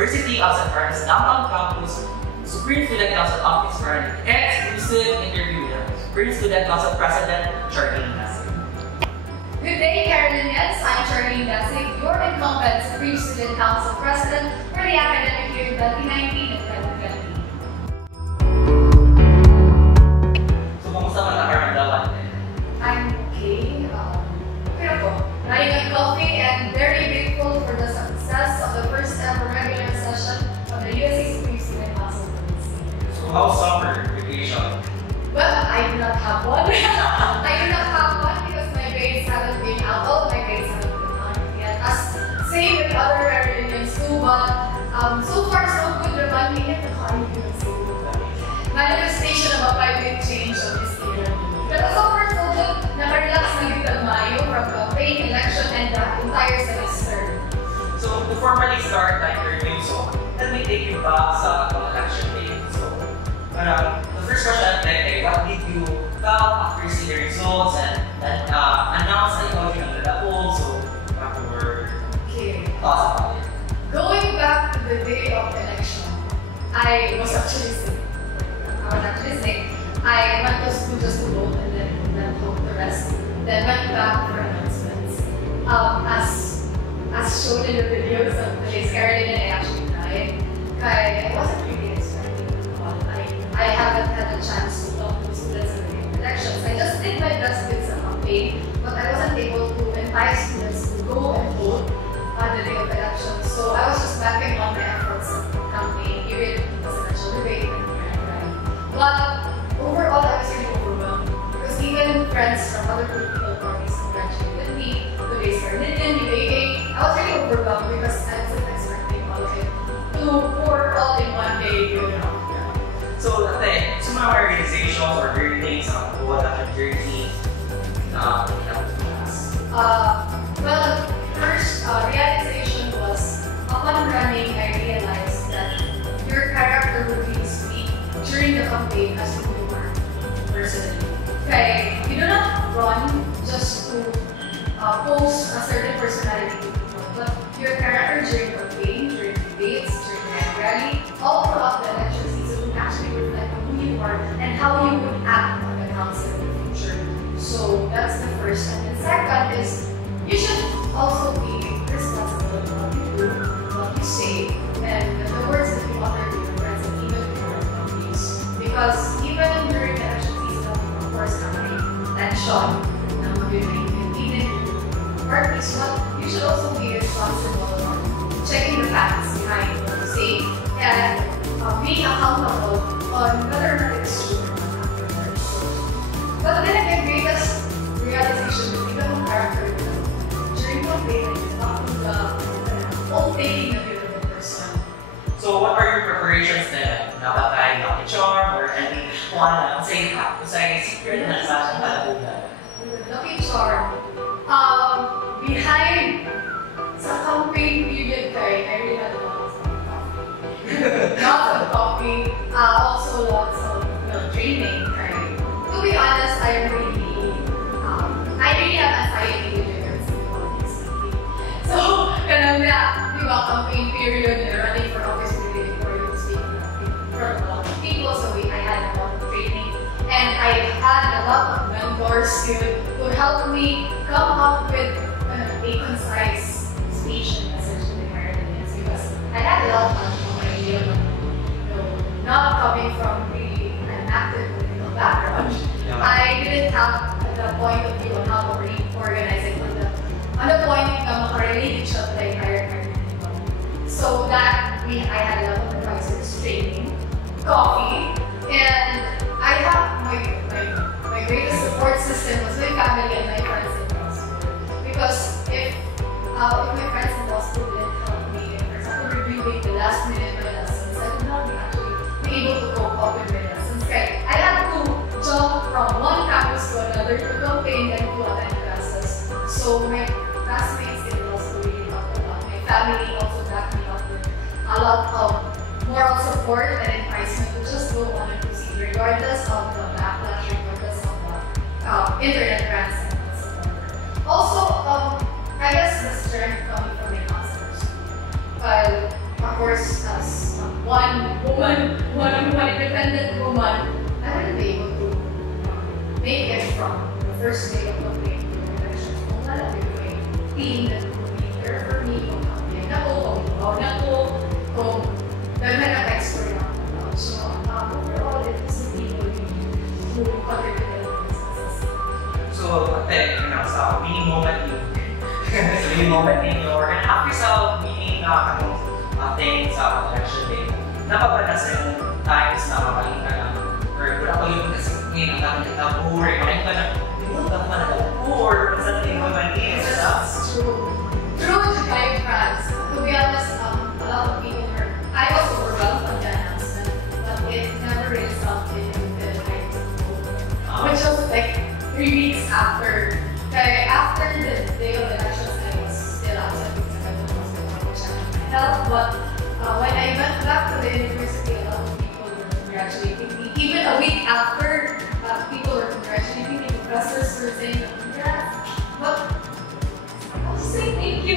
University of San Carlos Downtown Campus Supreme Student Council Office for an exclusive interview with Supreme Student Council President Charlene. Good day, Carolinians. I'm Charlene Dasig, your incumbent Supreme Student Council President for the academic year 2019 and 2020. So, kumusta man ang karamdaman? I'm okay. Pero po, running on coffee and very grateful for the success of the first ever regular session of the UAA Supreme Student Council. So, how's summer vacation? Well, I do not have one. I do not have one because my grades haven't been out. All my grades haven't been out yet. As same with other Carolinians too, but so far so good. They're making it the Carolinians manifestation of a climate change of this year. But so far so good. Nakarelax na kita Mayo from campaign, election, and the entire semester. So, to formally start like your review, so let me take you back sa election day. So, the first question, like, what did you felt after seeing the results and announce that you know the polls? So, afterward, thoughts about it. Going back to the day of election, I was actually sick. I went to school just to vote and then hope the rest. Then went back for announcements. As shown in the videos of the Miss Carolyn, I actually cried. I wasn't really expecting it. I haven't had a chance to talk to the students in the elections. I just did my best with some campaign, but I wasn't able to entice students to go and vote on the day of elections. So I was just backing on my efforts of the campaign, even the presidential debate and right. But overall, I was really overwhelmed because even friends from other political parties congratulated me, the Base Carolinian, UAA. I was really overwhelmed because I wasn't expecting all of it to pour all in one day, you know. So, some of our organizations or very things on the board at Jersey, well, first realization was upon running, I realized that your character would really speak during the campaign as who you are personally. Okay, you do not run just to post a certain personality to people, but your character during campaign, during debates, during the rally, all throughout the election season would actually reflect on who you are and how you would act on the council in the future. So that's the first. And the second is you should also be responsible for what you do, what you say, and the words that you utter to your friends and even to your families. Because even during the election season, of course, tension, even parties, but you should also be responsible for checking the facts behind what you say and being accountable on whether or not it's true or not afterwards. But then again, greatest realization is even on character during campaign and not to the whole taking of you as a person. So, what are your preparations then? Nakakain Lucky Charm or any one say secret na sa talaga? Lucky Charm. Behind sa campaign period, I really had lots of coffee. Lots of coffee, also lots of training. To be honest, I really have anxiety with regards to politics. So, kanang na, di ba, campaign period, running for office really before you speak in front of a lot of people. So I had a lot of training, and I had a lot of mentors to help me come up with a concise speech and message to the Carolinians because I had a lot of idea, not coming from really an active political background. Yeah. I didn't have the point of view on how to organize it on the point of makarelate each other the entire Carolinian. So that I had a lot of advisors, training, coffee, and I have my greatest support system was my family and my friends in law school. Because if my friends in law school didn't help me, for example, reviewing the last minute of my lessons, I would not actually be able to cope up with my lessons. Okay, I had to jump from one campus to another to campaign and to attend classes. So my classmates in law school really helped a lot. My family also backed me up with a lot of moral support and encouragement to just go on and proceed, regardless of the backlash, regardless of the internet rants and whatsoever. Also, I guess the strength coming from my counselors. While course, as one independent woman, I wouldn't be able to make it from the first day of the campaign to the election. Kung wala ko yung team that would be there for me, kung daghan na expert na ako. So, overall, it's the people who contributed to this success. So, sa winning moment ninyo, and after sa winning thing sa election day, napapanas yung times na makaling ka lang, or wala ko yung kasi ngayon ang dapat nag-abur, makaling ka na, hindi ba naman nag-abur, kung saan tingin mo mali, That's true. True to guide France. To be honest, a lot of people were, I was overwhelmed by the announcement, but it never really stopped me until I which was like 3 weeks after. Okay, after the day of the elections, I was still upset because I don't know what's going on with my health. But when I went back to the university, a lot of people were congratulating me. Even a week after, people were congratulating me. Professors were saying, congrats. But I was saying thank you.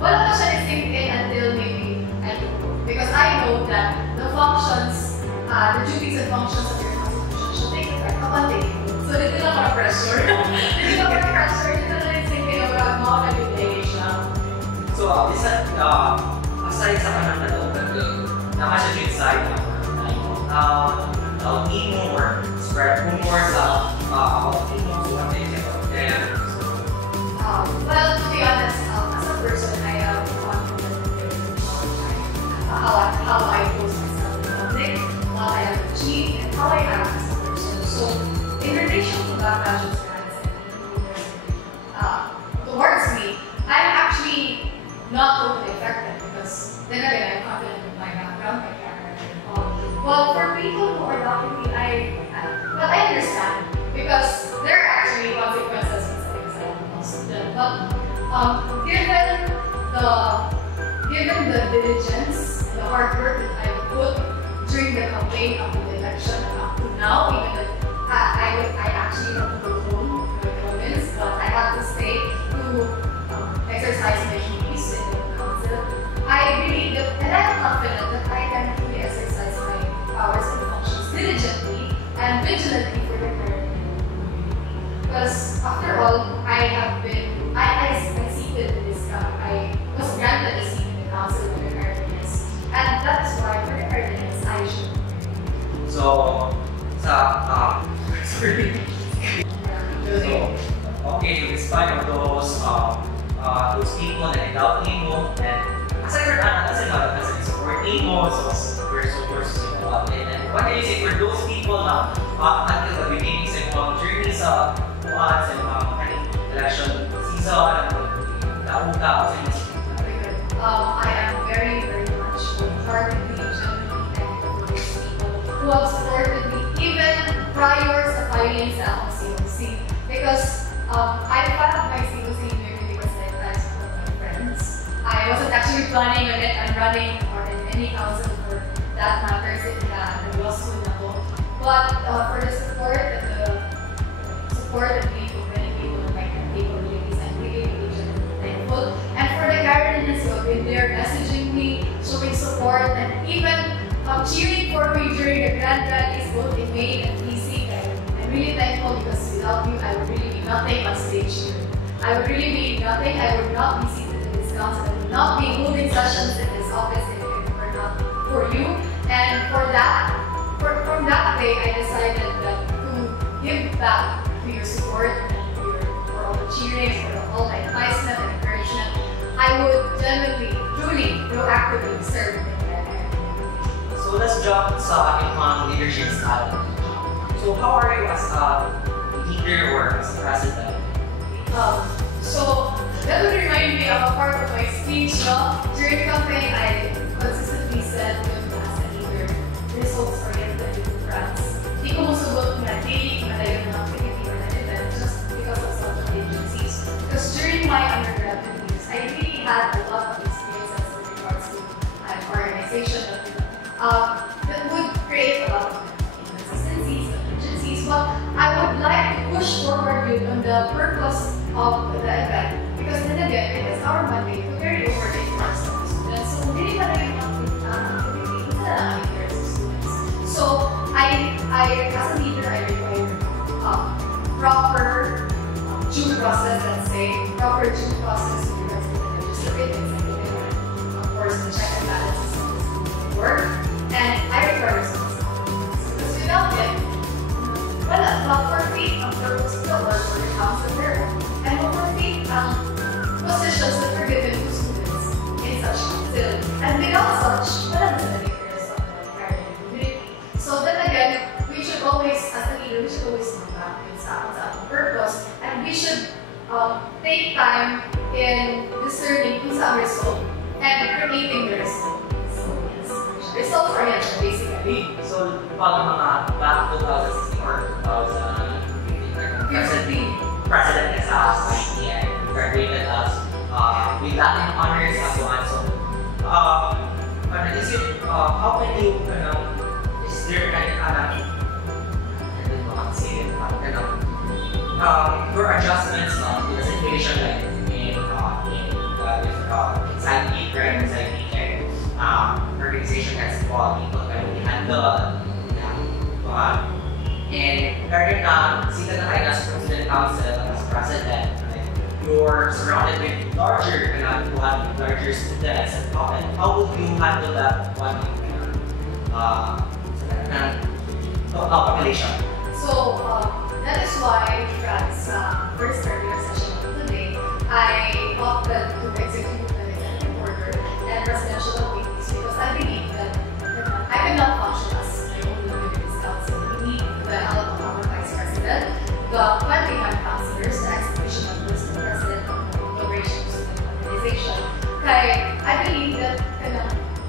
Wala pa siya sink in until maybe I don't know. Because I know that the functions, the duties and functions of your constitution should take effect upon taking vote. So dito lang mga pressure. Dito lang mga pressure. Dito lang yung sink in about mga nag-delay siya. So, aside sa kanang nalawag naman siya yung side na imo or spread rumor sa imo so what is it? Well, to be honest, as a person, I am confident in how I pose myself in public, what I have achieved, and how I act as a person. So, in relation to backlash towards me, I'm actually not totally affected because then again, I'm confident in my background, my character, and all. Well, for people who are doubting me, I understand because there are actually consequences in setting aside a student. But given the diligence, the hard work that I put during the campaign up to the election and up to now, even that I actually have to go home to the province, but I have to stay to exercise my duties in the council. I believe that, and I'm confident that I can really exercise my powers and functions diligently and vigilantly for the Carolinian community. Because after all, I seated in this I was granted a seat in the council for the Carolinians, and that is why for the Carolinians I should. So, sorry. Okay, despite of those people that doubt mo, and aside from that, kasi support mo, so we're so about it. And what can you say for those people na until the beginning sa mga journey sa buwan, sa mga election season, nauga, I am very, very much wholeheartedly, genuinely thankful for those people who have supported me even prior sa filing sa akong COC. Because I filed my COC merely because I support my friends. I wasn't actually planning on it and running or in any council for that matter in the law school level. But for the support and belief of many people in my communities, I'm really, really genuinely thankful. And for the Carolinians who have been there messaging me, showing support, and even cheering for me during the grand rallies both in May and DC. I'm really thankful because without you, I would really be nothing on stage here. I would really be nothing. I would not be seated in this council. I would not be holding sessions in this office if it were not for you. And for that, from that day, I decided that to give back to your support and for all the cheering, for all the advisement and encouragement. I would genuinely, truly, proactively serve in that area. So let's jump sa yung leadership style. So how are you as a leader or as a president? So that would remind me of a part of my speech. During the campaign, I consistently said as a leader, results-oriented in France. Di ko musubot na daily malayo ng activity or event just because of some agencies. Because during my undergraduate years, I really had a lot of experiences with regards to an organization that would create a lot of inconsistencies and agencies. But I would like to push forward on the purpose of the event because then again, it is our mandate to carry over the interests of the students. So, hindi pa rin work, and I require results. Because without it, ma-forfeit ang purpose of the work or the council their own, and ma-forfeit ang positions that were given to students in such council. And without such, wala na sila leaders of the Carolinian community. So then again, we should always, as a leader, we should always know that it's sa purpose, and we should take time in discerning kung saan result and creating the result. So yes, results are yan, basically. So, pag mga back 2016 or 2015, President is us, and we graduated us with Latin honors as one. So, is it, how can you, is there I don't know how to say it, your adjustments to the situation like in anxiety, right? Anxiety and organization has people can only handle. And regarding seated na tayo as President Council, as President, you're surrounded with larger students, and how would you handle that one population? So that is why Brad's first regular session of today, I opted to execute an executive order and presidential appointees because I believe that I cannot function as my own limited council. We need the help of our vice president, the 21 councilors, the execution of the president of the Conglomeration Student Organization. I believe that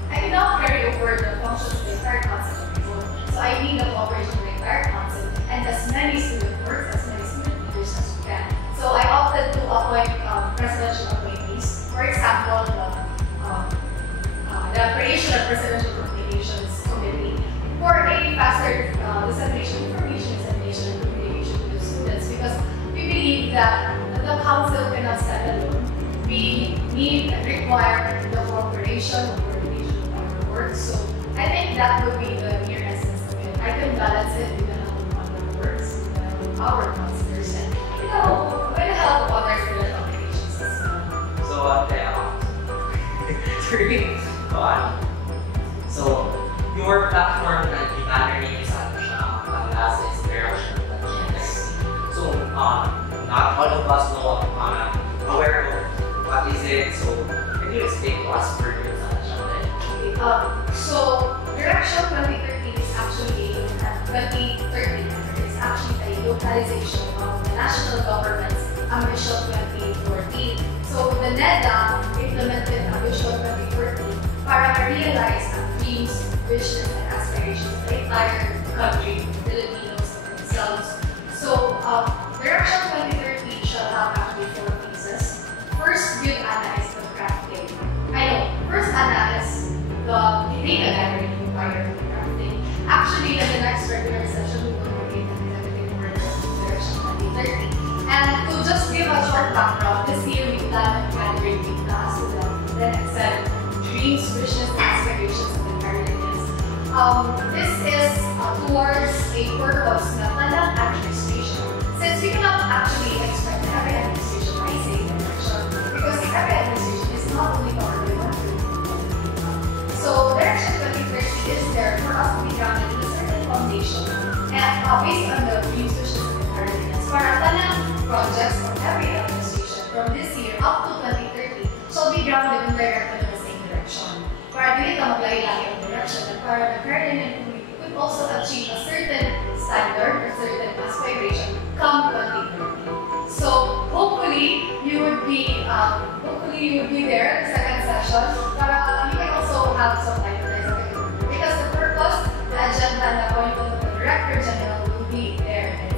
I cannot carry over the functions of the entire council on my own. So I need the cooperation of the entire council and as many student works, as many student leaders as we can. So I opted to appoint presidential appointees. For example, the creation of Presidential Communications Committee for a faster dissemination of information, dissemination and communication to the students, because we believe that the council cannot stand alone. We need and require the cooperation and coordination of our work. So I think that would be the mere essence of it. I can balance it with the help of other works, with the help of our counselors, and with the help of other student applications as well. So, go on. So, your platform na i-banner sa last inspiration of GNS. So, not all of us know aware of what is it. So, can you explain to us further sa channel? So, Direction 2013 is actually it's actually a localization of the national government's Ambition 2014. So, the NEDA implemented Ambition 2014 para ma-realize ang dreams, visions, and aspirations of the entire country, Filipinos themselves. So, Direction 2013 shall have actually 4 phases. First, good Anna is the crafting. First Anna is the data gathering required for crafting. Actually, in the next regular session, we will create an executive order of Direction 2030. And to just give a short background, this year we plan on gathering data as well. Then it said dreams, wishes, and aspirations of the Carolinians. This is towards a purpose na talang administration. Since we cannot actually expect every administration by saying direction, because every administration is not only government. So Direction 2030 is there for us to be grounded in a certain foundation and based on the dreams, wishes, of the Carolinians. Para talang projects from every administration from this year up to 2030 shall be grounded and directed in the same direction. Para dili ka maglahi-lahi ang direction and para the Carolinian community could also achieve a certain standard or certain aspiration come 2030. So hopefully you would be there in the second session para you can also have some type of executive order, because the purpose, the agenda, and the appointment of the Director General will be there in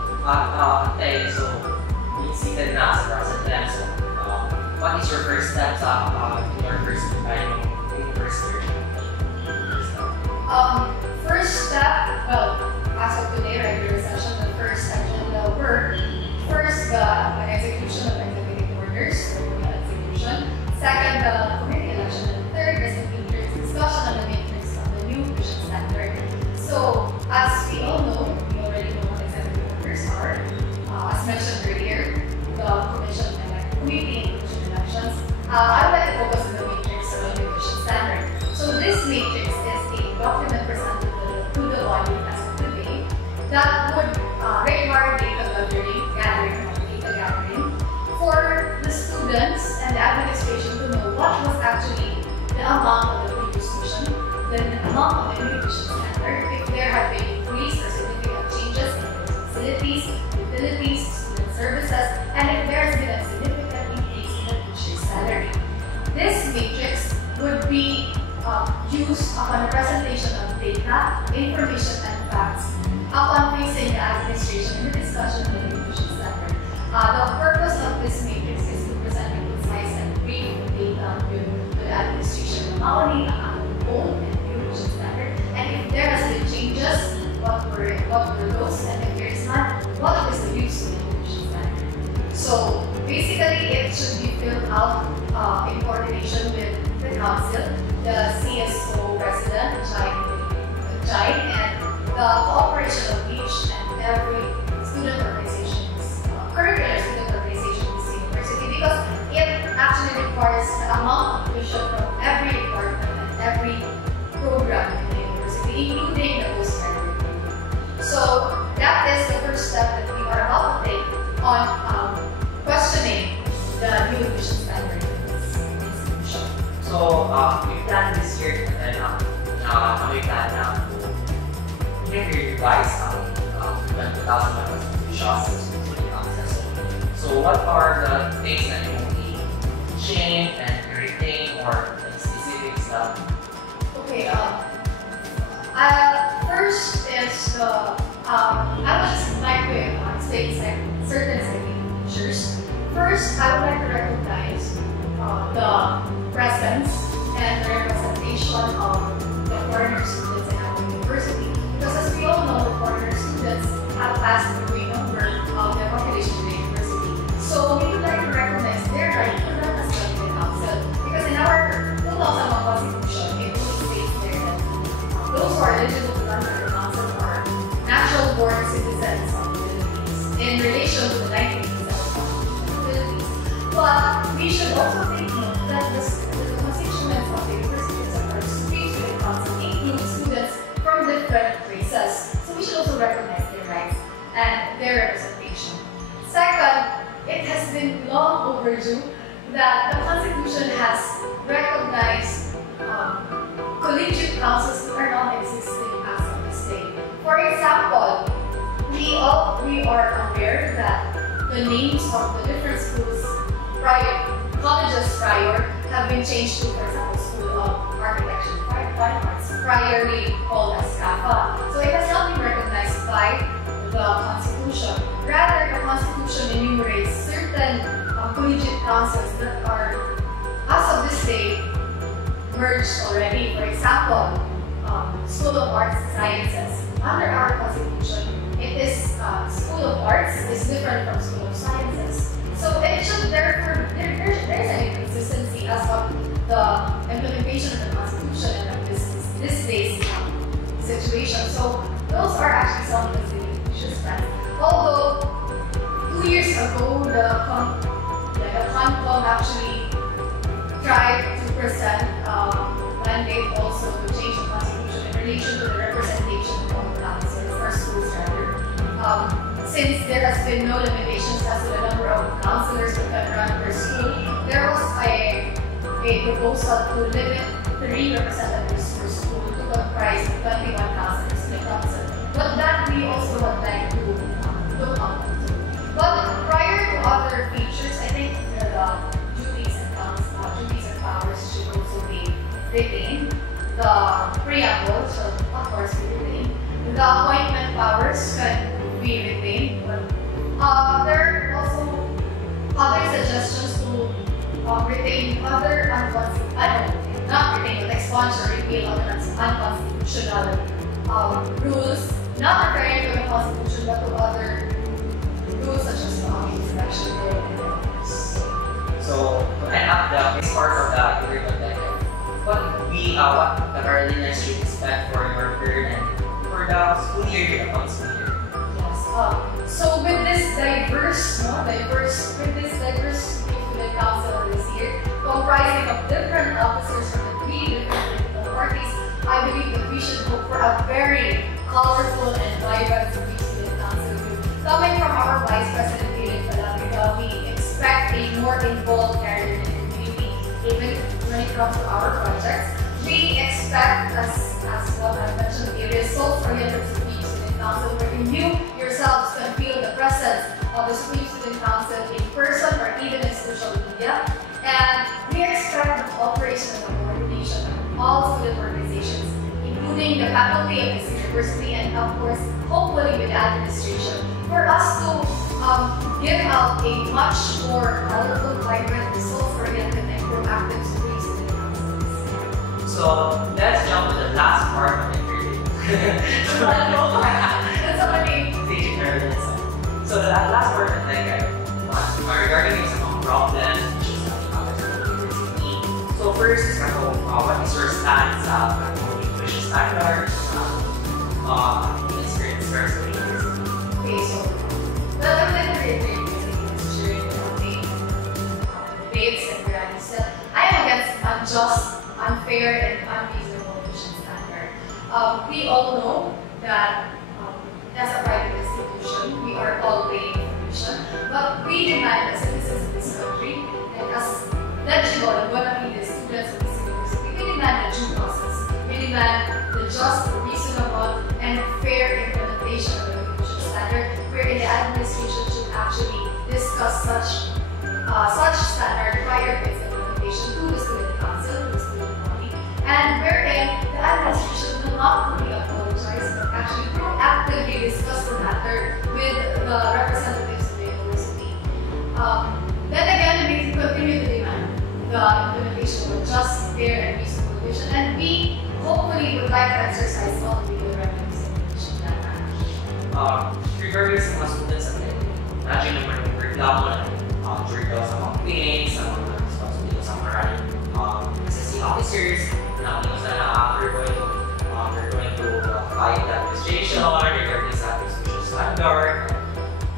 Okay, so we seated na sa President. So, what is your first step sa your first year? First step, well, as of today, regular session, the first agenda were first the execution of executive orders, the execution. Second, the committee election. And third is the maintenance discussion on the maintenance of the new vision standard. So, as we all know, we already know what executive orders are. As mentioned earlier, the commission and committee and commission elections. I would like to focus on the maintenance of the new matrix is a document presented to the body as of today that would require data gathering for the students and the administration to know what was actually the amount of the previous tuition, the amount of the new tuition standard, if there had been increase or significant changes in the facilities, utilities, student services, and if there has been a significant increase in the teacher's salary. This matrix would be used upon the presentation of data, information, and facts upon facing the administration in the discussion of the new tuition standard. The purpose of this matrix is to present a concise and brief data to the administration, not only on the old and new tuition standard, and if there has been changes, what were those, and if there is not, what is the use of the new tuition standard. So basically, it should be filled out in coordination with the council, the CSO President, Jai, and the cooperation of each and every student organization's curricular student organization in this university, because it actually requires the amount of tuition from every department and every program in the university, including the postgraduate. So that is the first step that we are about to take on questioning the new tuition standard in this institution. So we plan this year and we plan now. We revise 2011 constitution. So what are the things that you will be change and retain or specific stuff? Okay. First is the I would just like to state certain features. First, I would like to recognize the presence and the representation of the foreigner students in our university. Because as we all know, the foreigner students have passed the great number of the population of the university. So we would like to recognize their right to not as well in the council. Because in our 2001 constitution, it only states there that those who are eligible to run for the council are natural born citizens of the Philippines in relation to the 1987 constitution of the Philippines. But we should also take note that the constituents of the universities that are speech to the council include students from different races. So we should also recognize their rights and their representation. Second, it has been long overdue that the Constitution has recognized collegiate councils that are not existing as of this day. For example, we are aware that the names of the different schools colleges prior have been changed to, for example, School of Architecture and Fine Arts, priorly called as CAFA. So it has not been recognized by the Constitution. Rather, the Constitution enumerates certain collegiate councils that are, as of this day, merged already. For example, School of Arts and Sciences. Under our Constitution, it is School of Arts is different from School of Sciences. So it should therefore, there is an inconsistency as of the implementation of the Constitution and of this day's situation. So those are actually some of the significant trends. Although 2 years ago, the CONCOM actually tried to present mandate also to change the Constitution in relation to the representation of councils or schools rather. Since there has been no limitations as to the number of councillors that can run per school, there was a proposal to limit 3 representatives per school to comprise 21 councillors in the council. But that we also would like to look into. But prior to other features, I think the duties and powers should also be retained. The preamble should, of course, be retained. The appointment powers can be retained. There are also other suggestions to retain other not retain, but expunge or repeal other unconstitutional rules, not referring to the Constitution but to other rules such as the election code and others. So to end up this part of the curriculum decade, what the Carolinians should expect for your period and for the school year, the upcoming school year? So with this diverse student council this year, comprising of different officers from the 3 different political parties, we should hope for a very colorful and vibrant student council group. Coming from our Vice President, we expect a more involved Carolinian community, even when it comes to our projects. We expect, as what I mentioned, a results-oriented Supreme Student Council where you yourselves can feel the presence of the Supreme Student Council in person or even in social media. And we expect the cooperation and the coordination of all student organizations, including the faculty of this university and, of course, hopefully with the administration, for us to give out a much more colorful, vibrant, results-oriented, and proactive Supreme Student Councils. So let's jump to the last part of the interview. That's already Staging Carolinians. So the last part of the regarding some problems, issues that we have as a university. So first is what is your stance on tuition standards, experience first with the university? okay. So I'm going to reiterate during the debates and rallies that I am against unjust, unfair, and unreasonable tuition standard. We all know that as a private institution, we are all paying for tuition, but we demand as citizens of this country and as legible and bona-fide students of this university, we demand the due process. We demand the just, reasonable, and fair implementation of the tuition standard, wherein the administration should actually discuss such standard prior to its implementation to the student council, to the student body, and wherein the administration will not only apologize but actually proactively discuss the matter with the representatives of the university. Then again, we continue to demand the implementation of just, fair, and reasonable tuition, and we hopefully would like to exercise all the legal representation that matters. Regarding sa mga students natin, imagine naman yung reklamo na during daw sa mga clinics, sa mga responsibility sa maraming SSC officers, na kung saan they're going to fight the administration regarding sa tuition standard.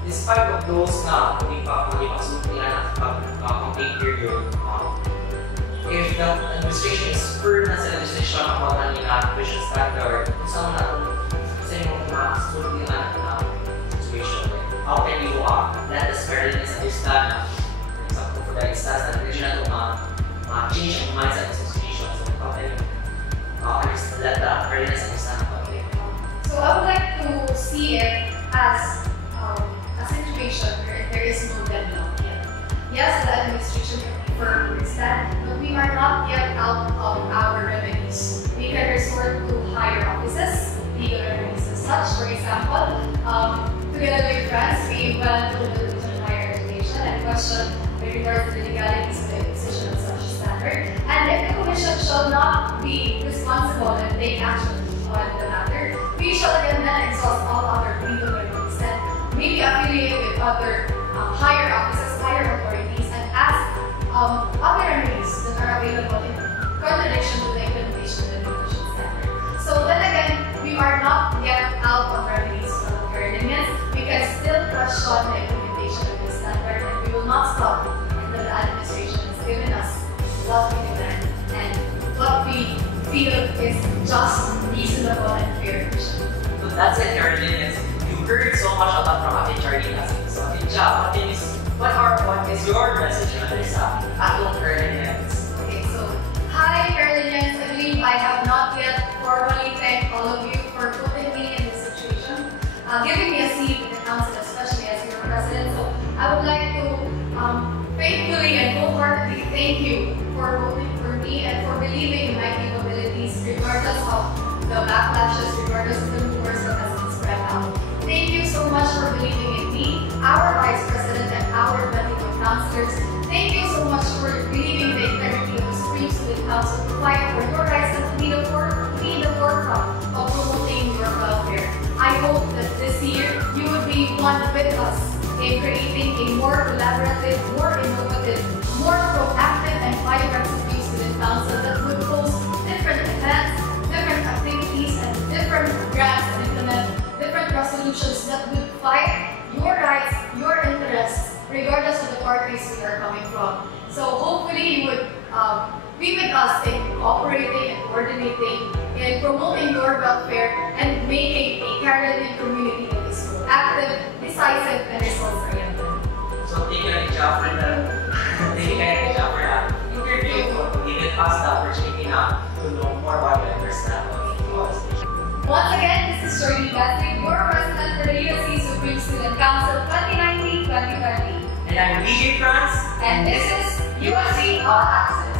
Despite of those na hindi pa sultihan at campaign period, if the administration is firm na sa legislation na kuha nila tuition standard, kung saan na sa inyong mga sultihan na situation, how can you let the Carolinians understand, for example, for the instance that region na change ang mindset of association, so how can you let the Carolinians understand about it? So I would like to see it as a situation where there is no deadlock yet. Yes, the administration can be firm with that, but we are not yet out of our remedies. We can resort to higher offices, legal remedies as such. For example, together with friends, we went to the Division of Higher Education and questioned with regards to the legalities of the imposition of such standard. And if the Commission shall not be responsible and take action on the matter, we shall again then exhaust all other legal remedies and maybe affiliate with other higher offices, higher authorities, and ask other remedies that are available in contradiction to the implementation of the imposition standard. So then again, we are not yet out of remedies for the Carolinians. We can still question the implementation of this standard, and we will not stop until the administration has given us what we demand and what we feel is just, reasonable, and fair. So that's it, Carolinians. You heard so much about from Ate Charlene. So Ate Cha, what is your message on this Atong Carolinians? Okay, so hi Carolinians. I believe I have not yet formally thanked all of you for putting me in this situation, giving me a seat in the council, especially as your president. So I would like to faithfully and wholeheartedly thank you for voting for me and for believing in my capabilities, regardless of the backlashes, regardless of the rumors that has been spread out. Thank you so much for believing in me, our Vice President and our medical counselors. Thank you so much for believing in the integrity of the Supreme Student Council to fight for your rights and to be the forefront of promoting your welfare. I hope that this year you would be one with us in creating a more collaborative, more innovative, more proactive and vibrant Supreme Student Council that would host different events, different activities, and different grants and implement different resolutions that would fight your rights, your interests, regardless of the parties we are coming from. So hopefully you would be with us in cooperating and coordinating in promoting your welfare, and making a Carolinian community that is proactive, decisive, and results-oriented. So thank you, Anisha, for that interview, for giving us the opportunity now to know more about your personality. Once again, this is Charlene, Dasig, your President for the USC Supreme Student Council 2019-2020. And I'm DJ France. And this is USC All Access.